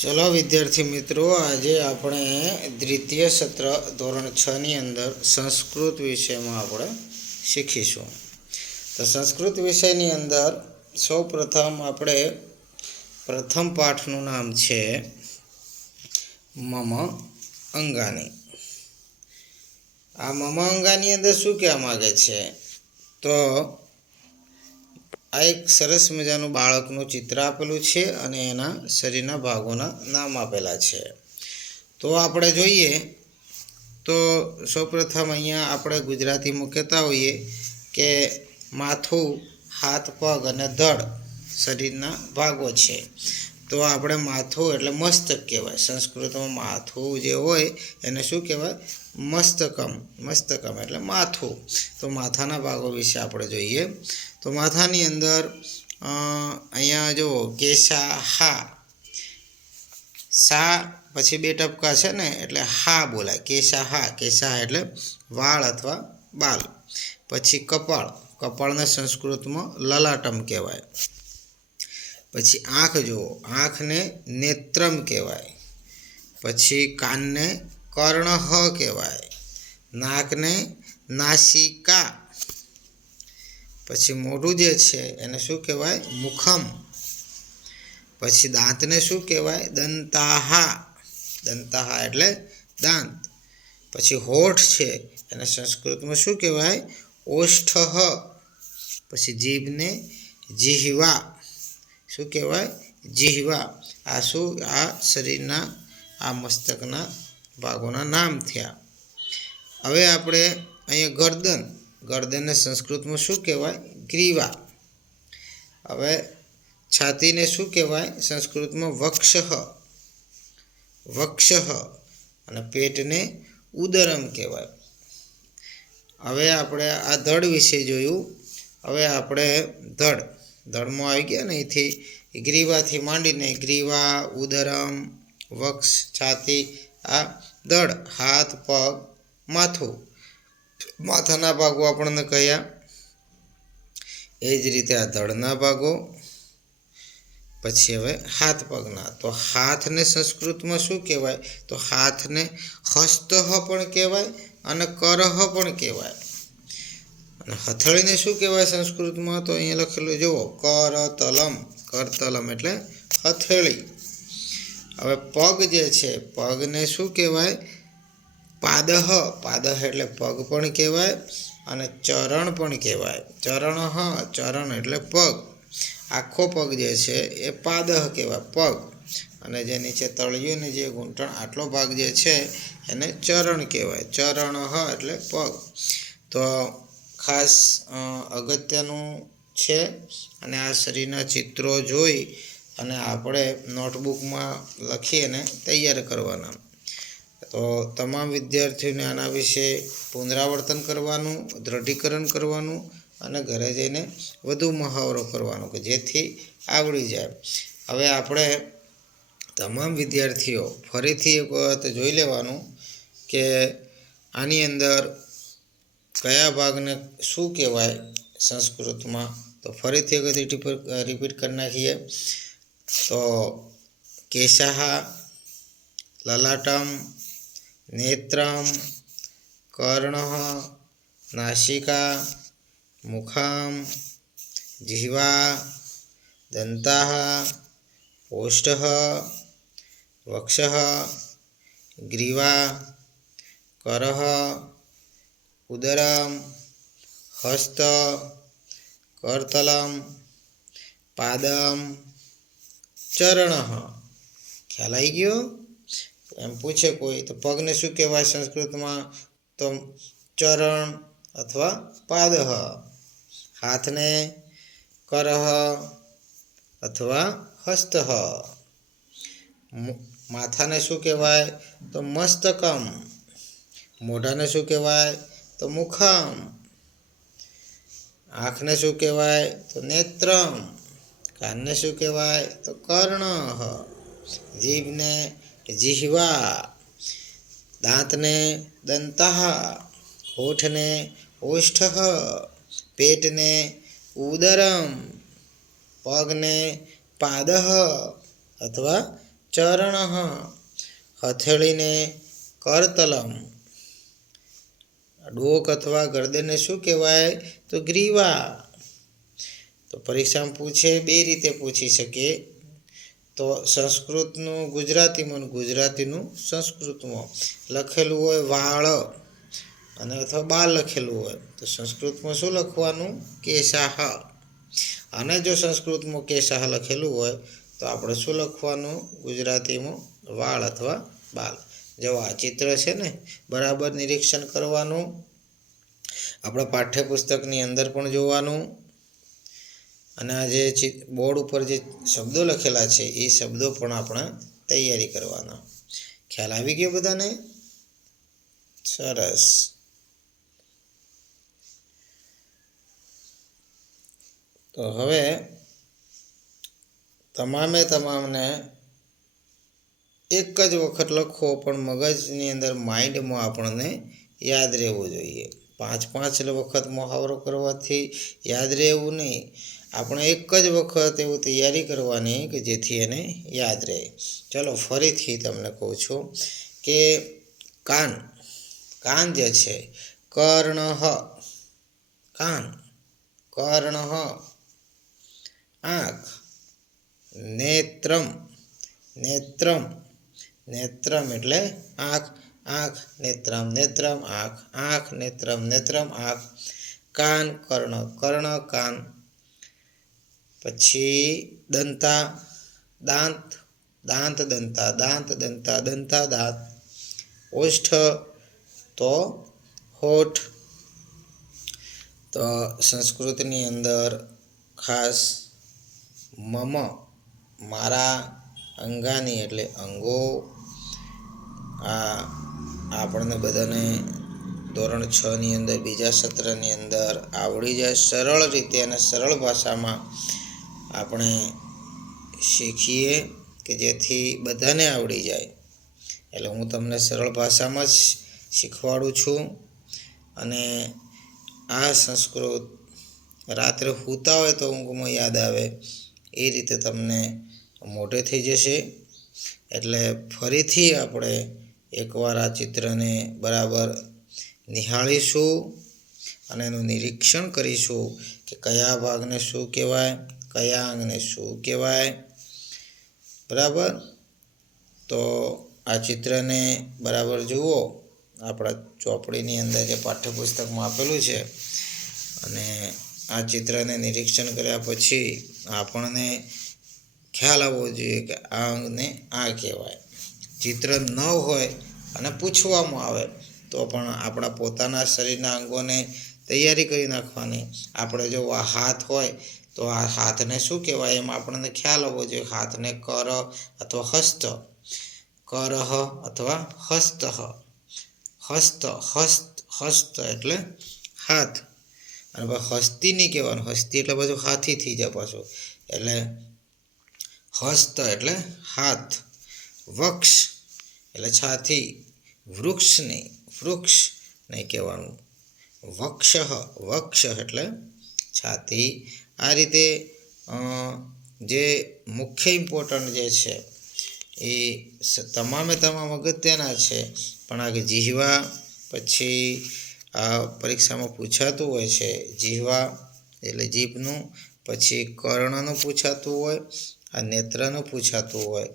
ચલો વિદ્યાર્થી મિત્રો, આજે આપણે દ્વિતીય સત્ર ધોરણ છની અંદર સંસ્કૃત વિષયમાં આપણે શીખીશું. તો સંસ્કૃત વિષયની અંદર સૌ પ્રથમ આપણે પ્રથમ પાઠનું નામ છે, મમ અંગાની. આ મમ અંગાની અંદર શું કહેવા માગે છે? તો આ એક સરસ મજાનું બાળકનું ચિત્ર આપેલું છે અને એના શરીરના ભાગોના નામ આપેલા છે. તો આપણે જોઈએ તો સૌપ્રથમ અહીંયા આપણે ગુજરાતીમાં કહેતા હોઈએ કે માથું, હાથ, પગ અને ધડ શરીરના ભાગો છે. તો આપણે માથું એટલે મસ્તક કહેવાય. સંસ્કૃતમાં માથું જે હોય એને શું કહેવાય? મસ્તકમ મસ્તકમ એટલે માથું. તો માથાના ભાગો વિશે આપણે જોઈએ. તો માથાની અંદર અહીંયા જુઓ, કેસા, હા. સા પછી બે ટપકા છે ને, એટલે હા બોલાય. કેસા, હા. કેસા એટલે વાળ અથવા બાલ. પછી કપાળ. કપાળને સંસ્કૃતમાં લલાટમ કહેવાય. પછી આંખ જુઓ. આંખને નેત્રમ કહેવાય. પછી કાનને કર્ણહ કહેવાય. નાકને નાસિકા. પછી મોઢું જે છે એને શું કહેવાય? મુખમ. પછી દાંતને શું કહેવાય? દંતાહા. દંતાહા એટલે દાંત. પછી હોઠ છે એને સંસ્કૃતમાં શું કહેવાય? ઓષ્ઠ પછી જીભને જીહવા. શું કહેવાય? જીહવા. આ શું? આ શરીરના, આ મસ્તકના ભાગોના નામ થયા. હવે આપણે અહીંયા ગરદન. ગરદનને સંસ્કૃતમાં શું કહેવાય? ગ્રીવા. હવે છાતીને શું કહેવાય? સંસ્કૃતમાં વક્ષ. વક્ષ અને પેટને ઉદરમ કહેવાય. હવે આપણે આ ધડ વિશે જોયું. હવે આપણે ધડ. ધડમાં આવી ગયા ને અહીંથી ગ્રીવાથી માંડીને ગ્રીવા, ઉદરમ, વક્ષ, છાતી, આ ધડ હાથ, પગ, માથું. માથાના ભાગો આપણને કહ્યા એ જ રીતે આ દળના ભાગો. પછી હવે હાથ પગના. તો હાથને સંસ્કૃતમાં શું કહેવાય? તો હાથને હસ્તહ પણ કહેવાય અને કરહ પણ કહેવાય. અને હથેળીને શું કહેવાય સંસ્કૃતમાં? તો અહીંયા લખેલું, જુઓ, કરતલમ. કરતલમ એટલે હથેળી. હવે પગ જે છે, પગને શું કહેવાય? પાદહ. પાદહ એટલે પગ પણ કહેવાય અને ચરણ પણ કહેવાય. ચરણ હ ચરણ એટલે પગ. આખો પગ જે છે, એ પાદહ કહેવાય, પગ. અને જે નીચે તળિયું જે ઘૂંટણ, આટલો ભાગ જે છે, એને ચરણ કહેવાય. ચરણ હ એટલે પગ. તો ખાસ અગત્યનું છે અને આ શરીરના ચિત્રો જોઈ અને આપણે નોટબુકમાં લખી અને તૈયાર કરવાના. તો તમામ વિદ્યાર્થીઓને આના વિશે પુનરાવર્તન કરવાનું, દ્રઢીકરણ કરવાનું અને ઘરે જઈને વધુ મહાવરો કરવાનો કે જેથી આવડી જાય. હવે આપણે તમામ વિદ્યાર્થીઓ ફરીથી એક વખત જોઈ લેવાનું કે આની અંદર કયા ભાગને શું કહેવાય સંસ્કૃતમાં. તો ફરીથી એક વખત રિપીટ કરી નાખીએ. તો કેશાહા લલાટમ નેત્રમ કર્ણ નાસિકા મુખમ જીહ્વા દંતા ઓષ્ઠ વક્ષ ગ્રીવા કરહ ઉદરમ હસ્ત કરતલમ પાદમ ચરણ ખ્યાલ આવી ગયો એમ પૂછે કોઈ તો પગને શું કહેવાય સંસ્કૃતમાં તો ચરણ અથવા પાદહ હાથને કરહ અથવા હસ્ત માથાને શું કહેવાય તો મસ્તકમ મોઢાને શું કહેવાય તો મુખમ આંખને શું કહેવાય તો નેત્રમ કાનને શું કહેવાય? તો કર્ણ. જીભને જીહવા. દાંતને દંતા. હોઠને ઓષ્ઠ. પેટને ઉદરમ. પગને પાદ અથવા ચરણ. હથેળીને કરતલમ. ડોક અથવા ગરદનને શું કહેવાય? તો ગ્રીવા. તો પરીક્ષામાં પૂછે, બે રીતે પૂછી શકે. તો સંસ્કૃતનું ગુજરાતીમાં ગુજરાતીનું સંસ્કૃતમાં લખેલું હોય વાળ અને અથવા બાળ લખેલું હોય. તો સંસ્કૃતમાં શું લખવાનું? કેશાહ. અને જો સંસ્કૃતમાં કેશાહ લખેલું હોય, તો આપણે શું લખવાનું? ગુજરાતીમાં વાળ અથવા બાલ જેવા આ ચિત્ર છે ને, બરાબર નિરીક્ષણ કરવાનું. આપણા પાઠ્યપુસ્તકની અંદર પણ જોવાનું. અને આ જે બોર્ડ ઉપર જે શબ્દો લખેલા છે, એ શબ્દો પણ આપણે તૈયારી કરવાના. ખ્યાલ આવી ગયો બધાને? સરસ. તો હવે તમામે તમામને એક જ વખત લખો, પણ મગજની અંદર માઇન્ડમાં આપણને યાદ રહેવું જોઈએ. પાંચ પાંચ વખત મુહાવરો કરવાથી યાદ રહેવું નહીં. આપણે એક જ વખત એવું તૈયારી કરવાની કે જેથી એને યાદ રહે. ચલો, ફરીથી તમને કહું છું કે કાન કાન જે છે કર્ણ કાન કર્ણ આંખ, નેત્રમ નેત્રમ નેત્રમ એટલે આંખ આંખ, નેત્રમ નેત્રમ, આંખ આંખ, નેત્રમ નેત્રમ, આંખ, કાન, કર્ણ કર્ણ, કાન પછી દંતા, દાંત દાંત દંતા દાંત દંતા દંતા દાંત. ઓષ્ઠ, તો હોઠ. તો સંસ્કૃતની અંદર ખાસ મમ, મારા, અંગાની એટલે અંગો. આ આપણને બધાને ધોરણ છ ની અંદર, બીજા સત્રની અંદર આવડી જાય સરળ રીતે અને સરળ ભાષામાં આપણે શીખીએ કે જેથી બધાને આવડી જાય. એટલે હું તમને સરળ ભાષામાં જ શીખવાડું છું. અને આ સંસ્કૃત રાત્રે સૂતા હોય તો ઊંઘમાં યાદ આવે. એ રીતે તમને મોટે થઈ જશે. એટલે ફરીથી આપણે એકવાર આ ચિત્રને બરાબર નિહાળીશું અને એનું નિરીક્ષણ કરીશું કે કયા ભાગને શું કહેવાય. કયા અંગને શું કહેવાય? બરાબર? તો આ ચિત્રને બરાબર જુઓ. આપણા ચોપડીની અંદર જે પાઠ્યપુસ્તકમાં આપેલું છે. અને આ ચિત્રને નિરીક્ષણ કર્યા પછી આપણને ખ્યાલ આવવો જોઈએ કે આ અંગને આ કહેવાય. ચિત્ર ન હોય અને પૂછવામાં આવે તો પણ આપણા પોતાના શરીરના અંગોને તૈયારી કરી નાખવાની. આપણે જો હાથ હોય તો આ હાથને શું કહેવાય? એમાં આપણને ખ્યાલ આવવો જોઈએ. હાથને કર અથવા હસ્ત. કરહ અથવા હસ્ત હસ્ત હસ્ત હસ્ત એટલે હાથ. અને પછી હસ્તી નહીં કહેવાનું. હસ્તી એટલે બધું હાથી થઈ જાય પાછું. એટલે હસ્ત એટલે હાથ. વક્ષ એટલે છાતી. વૃક્ષ નહીં વૃક્ષ નહીં કહેવાનું. વક્ષ વક્ષ એટલે છાતી. આ રીતે જે મુખ્ય ઇમ્પોર્ટન્ટ જે છે, એ તમામે તમામ અગત્યના છે. પણ આ જીહવા પછી આ પરીક્ષામાં પૂછાતું હોય છે, જીહવા એટલે જીભનું, પછી કર્ણનું પૂછાતું હોય, આ નેત્રનું પૂછાતું હોય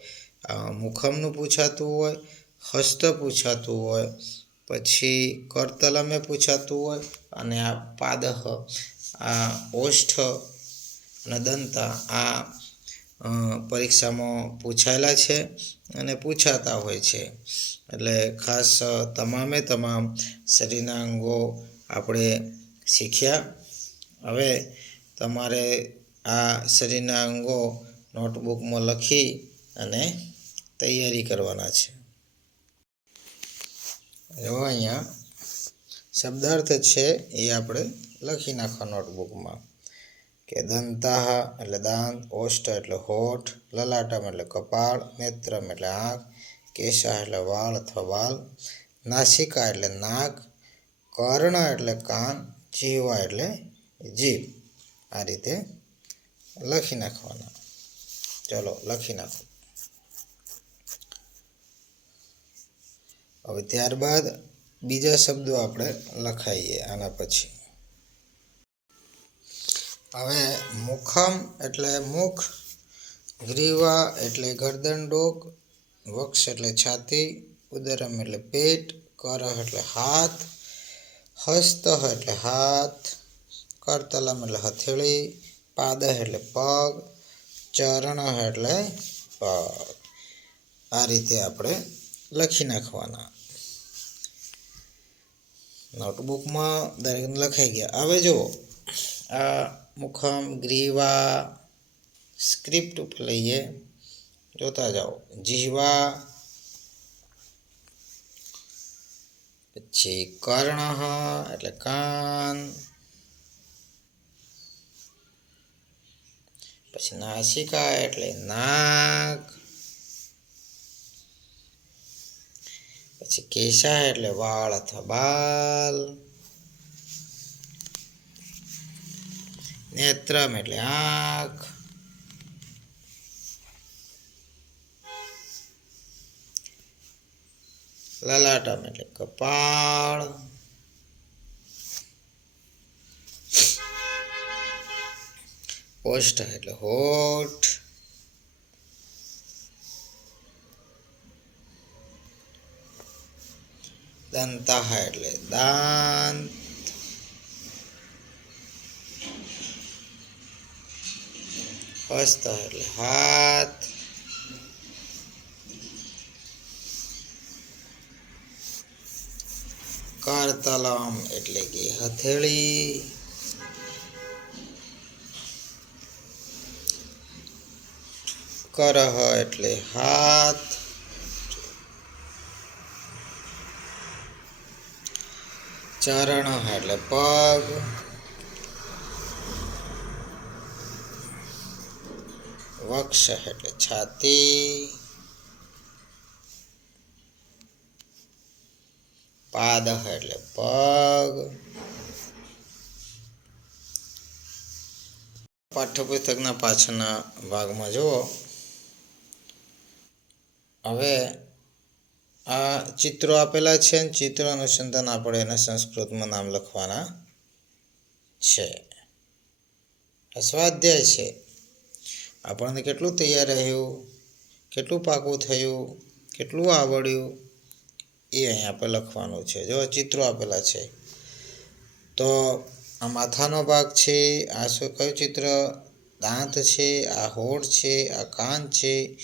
મુખમનું પૂછાતું હોય, હસ્ત પૂછાતું હોય, પછી કરતલમે પૂછાતું હોય, અને આ પાદહ, આ ઓષ્ઠ અને દંતા આ પરીક્ષામાં પૂછાયેલા છે અને પૂછાતા હોય છે. એટલે ખાસ તમામે તમામ શરીરના અંગો આપણે શીખ્યા. હવે તમારે આ શરીરના અંગો નોટબુકમાં લખી અને તૈયારી કરવાના છે. એવો અહીંયા શબ્દાર્થ છે એ આપણે લખી નાખવા નોટબુકમાં. કે દંતાહ એટલે દાંત ઓષ્ઠ એટલે હોઠ લલાટમ એટલે કપાળ નેત્રમ એટલે આંખ કેશા એટલે વાળ અથવા વાલ નાસિકા એટલે નાક કર્ણ એટલે કાન જીવા એટલે જીભ આ રીતે લખી નાખવાના ચલો લખી નાખો હવે ત્યારબાદ બીજા શબ્દો આપણે લખાઈએ આના પછી હવે મુખમ એટલે મુખ, ગ્રીવા એટલે ગરદન ડોક, વક્ષ એટલે છાતી, ઉદરમ એટલે પેટ, કરહ એટલે હાથ, હસ્ત એટલે હાથ, કરતલમ એટલે હથેળી, પાદહ એટલે પગ, ચરણ એટલે પગ. આ રીતે આપણે લખી નાખવાના. નોટબુકમાં દરેકને લખાઈ ગયા. હવે જુઓ, આ મુખમ, ગ્રીવા, સ્ક્રિપ્ટ ઉપર લઈએ. જોતા જાઓ. જીહવા. પછી કર્ણ એટલે કાન. પછી નાસિકા, એટલે નાક. પછી કેસા, એટલે વાળ અથવા બાલ. નેત્રમ એટલે આંખ. લલાટમ એટલે કપાળ. ઓષ્ઠ એટલે હોઠ. દંતા એટલે દાંત. હસ્ત એટલે હાથ કરતલમ એટલે કે હથેળી કરહ એટલે હાથ ચરણ એટલે પગ વક્ષ એટલે છાતી. પાદ એટલે પગ. પાઠ્યપુસ્તકના પાછળના ભાગમાં જુઓ. હવે આ ચિત્રો આપેલા છે અને ચિત્ર અનુસંધાન આપણે એના સંસ્કૃતમાં નામ લખવાના છે. સ્વાધ્યાય છે. આપણને કેટલું તૈયાર રહ્યું, કેટલું પાકું થયું, કેટલું આવડ્યું, એ અહીં આપણે લખવાનું છે. જો ચિત્રો આપેલા છે. તો આ માથાનો ભાગ છે, આ શું કયું ચિત્ર? દાંત છે, આ હોઠ છે, આ કાન છે,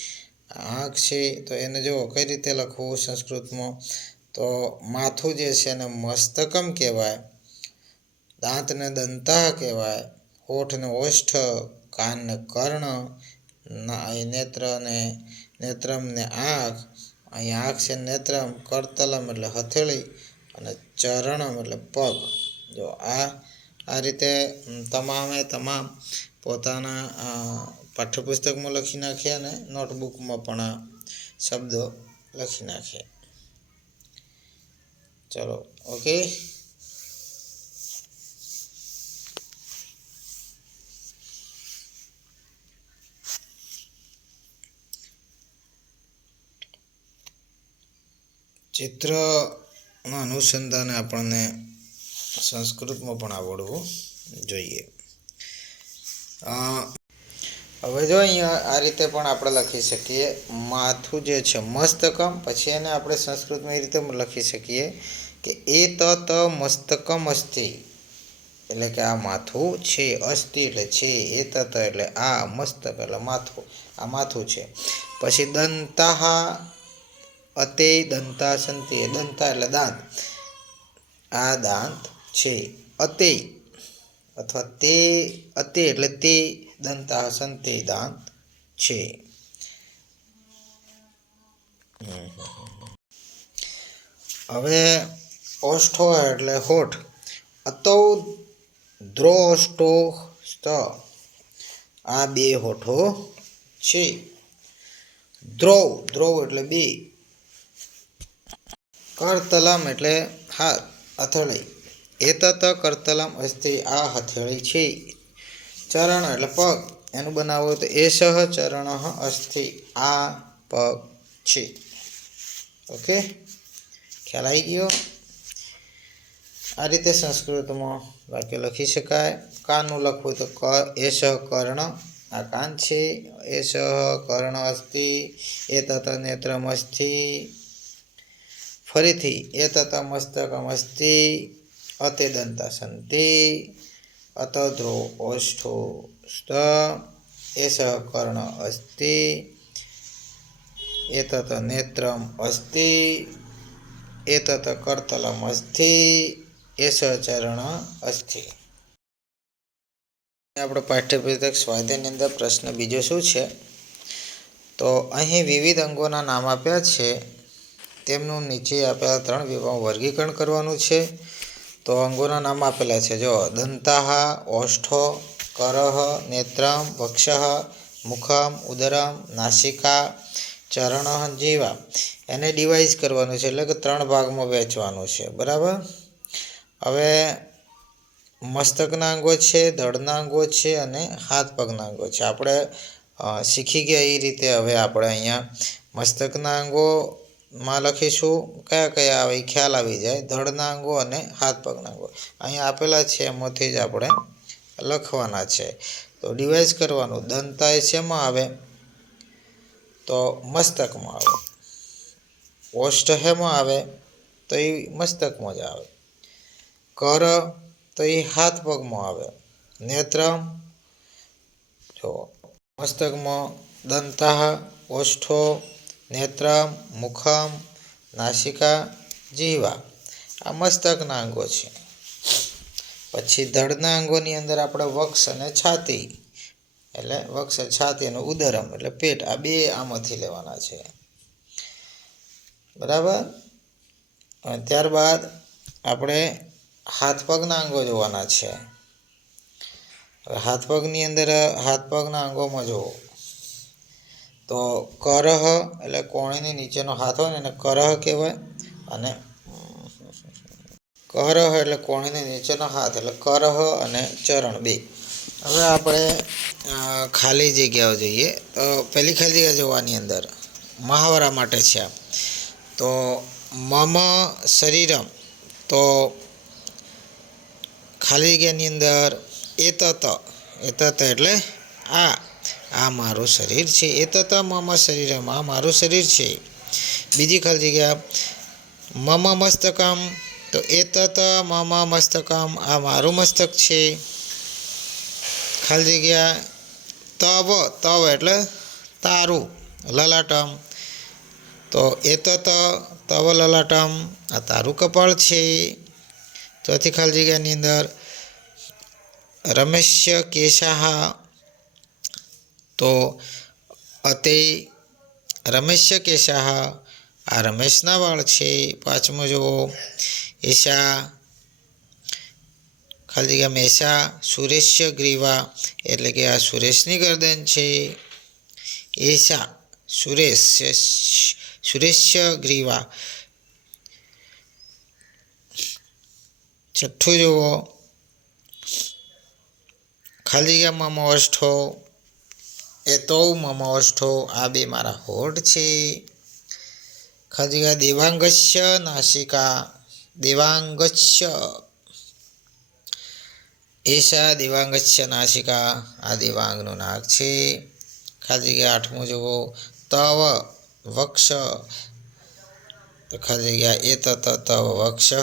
આ આંખ છે. તો એને જો કઈ રીતે લખવું સંસ્કૃતમાં? તો માથું જે છે એને મસ્તકમ કહેવાય, દાંતને દંતા કહેવાય, હોઠને ઓષ્ઠ કાનને કર્ણ, ના નેત્રને નેત્રમને આંખ અહીં આંખ છે નેત્રમ, કરતલમ એટલે હથેળી અને ચરણમ એટલે પગ. જો આ આ રીતે તમામે તમામ પોતાના પાઠ્યપુસ્તકમાં લખી નાખ્યા અને નોટબુકમાં પણ આ શબ્દો લખી નાખ્યા ચલો, ઓકે? ચિત્રના અનુસંધાને આપણને સંસ્કૃતમાં પણ આવડવું જોઈએ. હવે જો અહીંયા આ રીતે પણ આપણે લખી શકીએ. માથું જે છે, મસ્તકમ, પછી એને આપણે સંસ્કૃતમાં એ રીતે લખી શકીએ કે એ ત મસ્તકમ અસ્થિ એટલે કે આ માથું છે અસ્થિ એટલે છે, એ ત એટલે આ મસ્તક એટલે માથું. આ માથું છે. પછી દંતાહા અતે દંતા સંતે, દંતા એટલે દાંત. આ દાંત છે. અતે અથવા તે, અતે એટલે તે દંતા સંતે દાંત છે. હવે ઓષ્ઠો એટલે હોઠ. અતૌ દ્રોષ્ટો સ્ત. આ બે હોઠો છે. દ્રોવ દ્રોવ એટલે બે. કરતલમ એટલે હાથ હથેળી એતત કરતલમ અસ્તિ આ હથેળી છે. ચરણ એટલે પગ. એનું બનાવો તો એષ ચરણ અસ્થિ આ પગ છે. ઓકે? ખ્યાલ આવી ગયો? આ રીતે સંસ્કૃતમાં વાક્ય લખી શકાય. કાનનું લખવું તો ક એશ કર્ણ. આ કાન છે. એશ કર્ણ અસ્થિ એ તત નેત્રમ અસ્તિ. ફરીથી એ તત મસ્તકમ અસ્તિ અતે દંતા સંતિ, અત ધ્રો ઓષ્ઠો સ્ત, એસ કર્ણ અસ્તિ, એતત નેત્રમ અસ્તિ, એતત કરતલમ અસ્તિ એષ ચરણ અસ્થિ આપણો પાઠ્યપુસ્તક સ્વાધ્યાયની અંદર પ્રશ્ન બીજો શું છે? તો અહીં વિવિધ અંગોના નામ આપ્યા છે. તેમનું નીચે આપેલા ત્રણ વિભાગમાં વર્ગીકરણ કરવાનું છે. તો અંગોના નામ આપેલા છે. જો, દંતાહ, ઓષ્ઠો, કરહ, નેત્રમ, વક્ષ, મુખમ, ઉદરમ, નાસિકા, ચરણ જીવા. એને ડિવાઇઝ કરવાનું છે એટલે કે ત્રણ ભાગમાં વહેંચવાનું છે. બરાબર? હવે મસ્તકના અંગો છે ધડના અંગો છે અને હાથ પગના અંગો છે. આપણે શીખી ગયા એ રીતે હવે આપણે અહીંયા મસ્તકના અંગોમાં લખીશું, કયા કયા આવે ખ્યાલ આવી જાય. ધડના અંગો અને હાથ પગના અંગો. અહીંયા આપેલા છે, એમાંથી જ આપણે લખવાના છે. તો ડિવાઈઝ કરવાનું. દંતા એ શેમાં આવે? તો મસ્તકમાં આવે. ઓષ્ઠ હેમાં આવે? તો એ મસ્તકમાં જ આવે. કર, તો એ હાથ પગમાં આવે. નેત્રમ જો. મસ્તકમાં દંતા ઓષ્ઠો નેત્રમ, મુખમ, નાસિકા જીવા આ મસ્તકના અંગો છે. પછી ધડના અંગોની અંદર આપણે વક્ષ અને છાતી, એટલે વક્ષ છાતી અને ઉદરમ, એટલે પેટ, આ બે આમાંથી લેવાના છે. બરાબર? ત્યારબાદ આપણે હાથ પગના અંગો જોવાના છે. હાથ પગની અંદર, હાથ પગના અંગોમાં જુઓ. તો કરહ એટલે કોણીની નીચેનો હાથ હોય ને એને કરહ કહેવાય. અને કરહ એટલે કોણીની નીચેનો હાથ એટલે કરહ અને ચરણ બે. હવે આપણે ખાલી જગ્યાઓ જોઈએ. તો પહેલી ખાલી જગ્યા જોવાની અંદર મહાવરા માટે છે તો મમ શરીરમ. તો ખાલી જગ્યાની અંદર એતત. એતત એટલે આ. આ મારું શરીર છે. એ એતત મમ શરીરમ, આ મારું શરીર છે. બીજી ખાલી જગ્યા, મમ મસ્તકમ, તો એતત મમ મસ્તકમ, આ મારું મસ્તક છે. ખાલી જગ્યા, તવ તવ એટલે તારું, લલાટમ. તો એતત તવ, લલાટમ, આ તારું કપાળ છે. ચોથી ખાલી જગ્યાની અંદર, રમેશ્ય કેશાહ તો અતે રમેશ્ય કેશાહ આ રમેશના વાળ છે પાંચમો જુઓ. એશા ખાલી જગ્યા મેષા સુરેશ્ય ગ્રીવા, એટલે કે આ સુરેશની ગરદન છે. એશા સુરેશ સુરેશ્ય ગ્રીવા. છઠ્ઠું જુઓ. ખાલી જગ્યામાં મમ અષ્ઠો એ તો મમ ઓષ્ઠો આ બે મારા હોઠ છે. ખાલી જગ્યા દેવાંગસ્ય નાસિકા દેવાંગસ્ય એશા દેવાંગસ્ય નાસિકા, આ દેવાંગનું નાક છે. ખાલી આઠમું જુઓ, તવ, વક્ષ. તો ખાલી જગ્યા એ તત તવ, વક્ષ,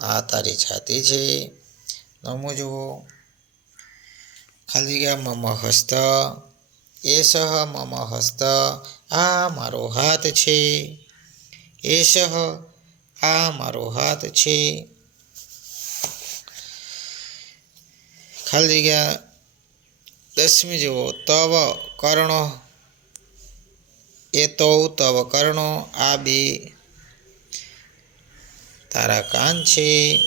આ તારી છાતી છે. નવમું જુઓ ખાલી ગયા મમ હસ્ત. એષ મમ હસ્ત, આ મારો હાથ છે. એષ આ મારો હાથ છે. ખાલી જગ્યા દસમી જુઓ, તવ કર્ણો. એ તો તવ કર્ણો, આ બે. તારા કાન છે.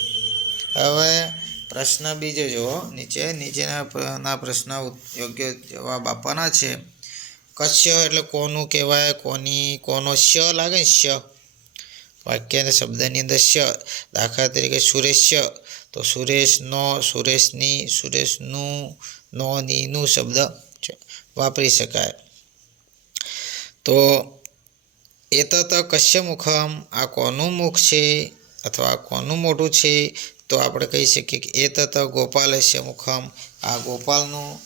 હવે પ્રશ્ન બીજો જુઓ. નીચે, નીચેના પ્રશ્ન યોગ્ય જવાબ આપવાના છે. કશ્ય એટલે કોનું કહેવાય? કોની, કોનો શ લાગે ને શ? વાક્યના શબ્દની અંદર શ્ય દાખલા તરીકે સુરેશ તો સુરેશનો, સુરેશની, સુરેશનું નો નીનું શબ્દ વાપરી શકાય. તો એ તો કશ્ય મુખમ, આ કોનું મુખ છે? અથવા કોનું મોઢું છે? તો આપણે કહી શકીએ કે એ તત ગોપાલસ્ય મુખમ. આ ગોપાલનું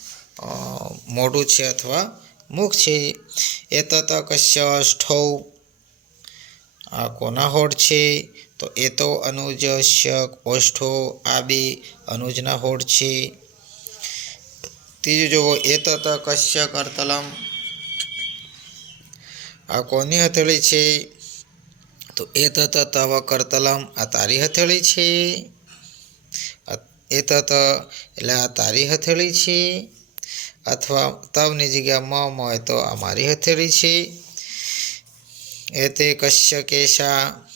મોઢું છે અથવા મુખ છે. એ તત કશ્ય અષ્ઠૌ. આ કોના હોઠ છે? તો એ તો અનુજસ્ય ઓષ્ઠો આ બે અનુજના હોઠ છે. ત્રીજું જુઓ એ તત કશ્ય કરતલમ. આ કોની હથેળી છે? તો એ તત તવ કરતલમ. આ તારી હથેળી છે. એ તત એટલે આ તારી હથેળી છે? અથવા તવની જગ્યા મ હોય તો આ મારી હથેળી છે? એ તે કશ્ય કેશા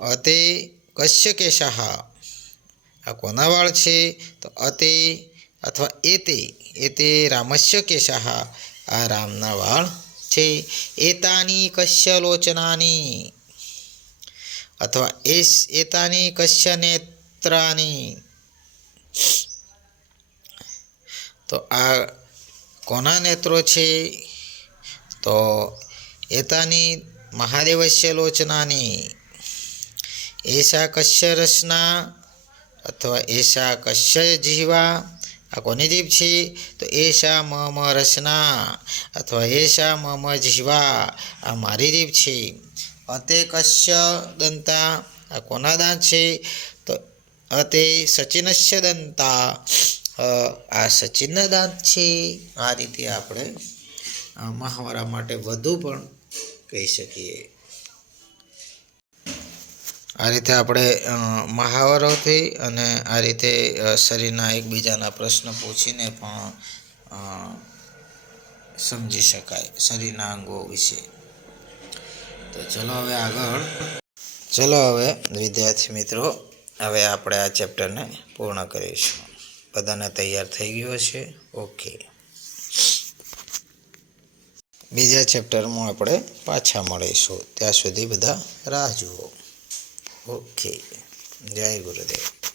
અતે કશ્ય કેશાહ આ કોના વાળ છે? તો અતે અથવા એતે એતે રામસ્ય કેશાહ આ રામના વાળ છે. એતાની કશ્ય લોચનાની. અથવા એસ એતાની કશ્ય નેત્રાની તો આ કોના નેત્રો છે? તો એતાની મહાદેવસ્ય લોચનાની. એશા કશ્ય રસના અથવા એશા કશ્ય જીવા આ કોની જીભ છે? તો એશા મ મ રસના અથવા એશા મ મ જીવા આ મારી જીભ છે. અતે કશ્ય દંતા. આ કોના દાંત છે? તો સચિનસ્ય દંતા. આ સચિનના દાંત છે. આ રીતે આપણે મહાવરા માટે વધુ પણ કહી શકીએ. આ રીતે આપણે મહાવરોથી અને આ રીતે શરીરના એકબીજાના પ્રશ્ન પૂછીને પણ સમજી શકાય શરીરના અંગો વિશે. તો ચલો હવે આગળ. ચલો હવે વિદ્યાર્થી મિત્રો હવે આપણે આ ચેપ્ટરને પૂર્ણ કરીશું. બધાને તૈયાર થઈ ગયો છે? ઓકે બીજા ચેપ્ટરમાં આપણે પાછા મળીશું. ત્યાં સુધી બધા રાહ જુઓ. ઓકે જય ગુરુદેવ.